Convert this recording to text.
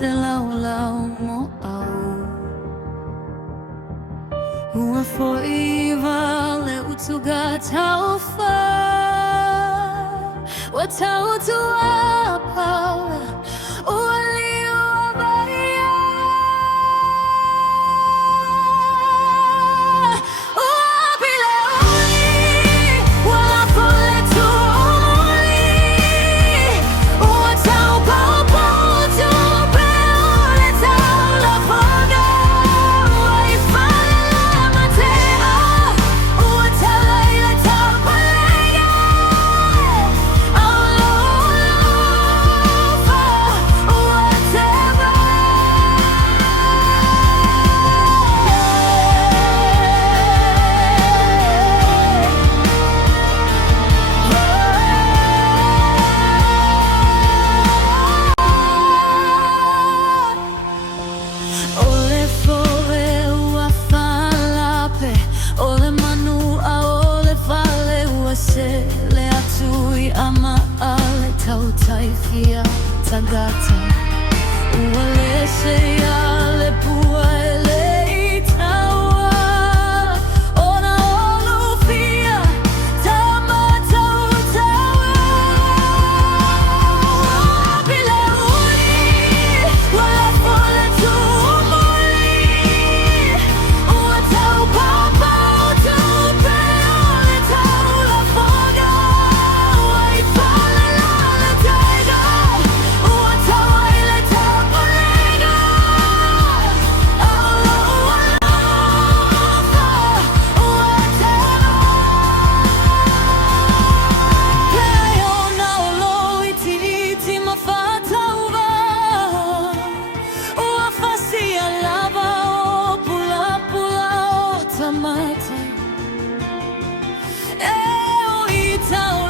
se laolao mo au ua fo'i wale utugā taufa ua tautùā Apaula ua liua Vaea ua pile uli ua lafo le tu'uli ua tau paopao tupe le taulafoga ua I fale matega ua talai le tapalega Alofa ua teva Ole fore ua falape Ole manu'a ole fale ua sele atu I ama'a le tautai fia tagata ua lese a le pua e le taua ona olufia tama taua pile uli ua lafo le tu'uli ua tau paopao tupe le taulafoga ua I fale le matega ua taua le tapalega Alofa ua teva Vaea ona laolao itiiti ma fatauva ua fasia lava o pulapula o tama e o I taulafoga